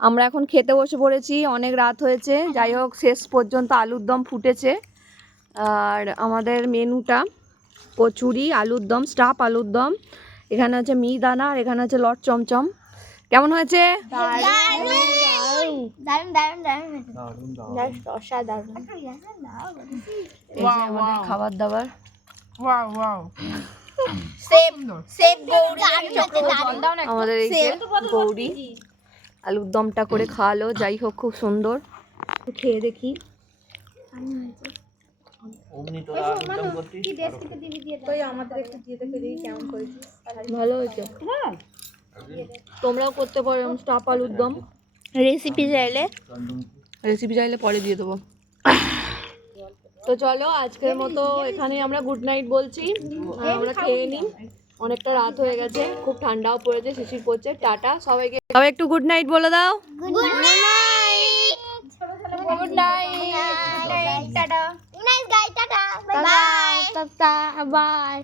আমরা এখন খেতে বসে পড়েছি, অনেক রাত হয়েছে। যাই হোক, শেষ পর্যন্ত আলুর দম ফুটেছে। আর আমাদের মেনুটা কচুরি, আলুর দম, স্টাফ আলুর দম, এখানে আছে মিহিদানা, আর এখানে আছে লট চমচম। কেমন হয়েছে? আমাদের খাবার দাবার। আমাদের এই যে গৌরী আলুর দমটা করে খাওয়ালো। যাই হোক, খুব সুন্দর। খেয়ে দেখি। ভালো হয়েছে। তোমরাও করতে পারো স্টাফ আলুর দম। রেসিপি চাইলে পরে দিয়ে দেবো। তো চলো, আজকের মতো এখানে আমরা গুড নাইট বলছি। আমরা খেয়ে নিই, অনেকটা রাত হয়ে গেছে, খুব ঠান্ডাও পড়েছে, শিশির পড়ছে। টাটা সবাইকে। সবাই একটু গুড নাইট বলে দাও। Good night. Good night. Tata. Good night guys, tata. Bye bye. Tata bye.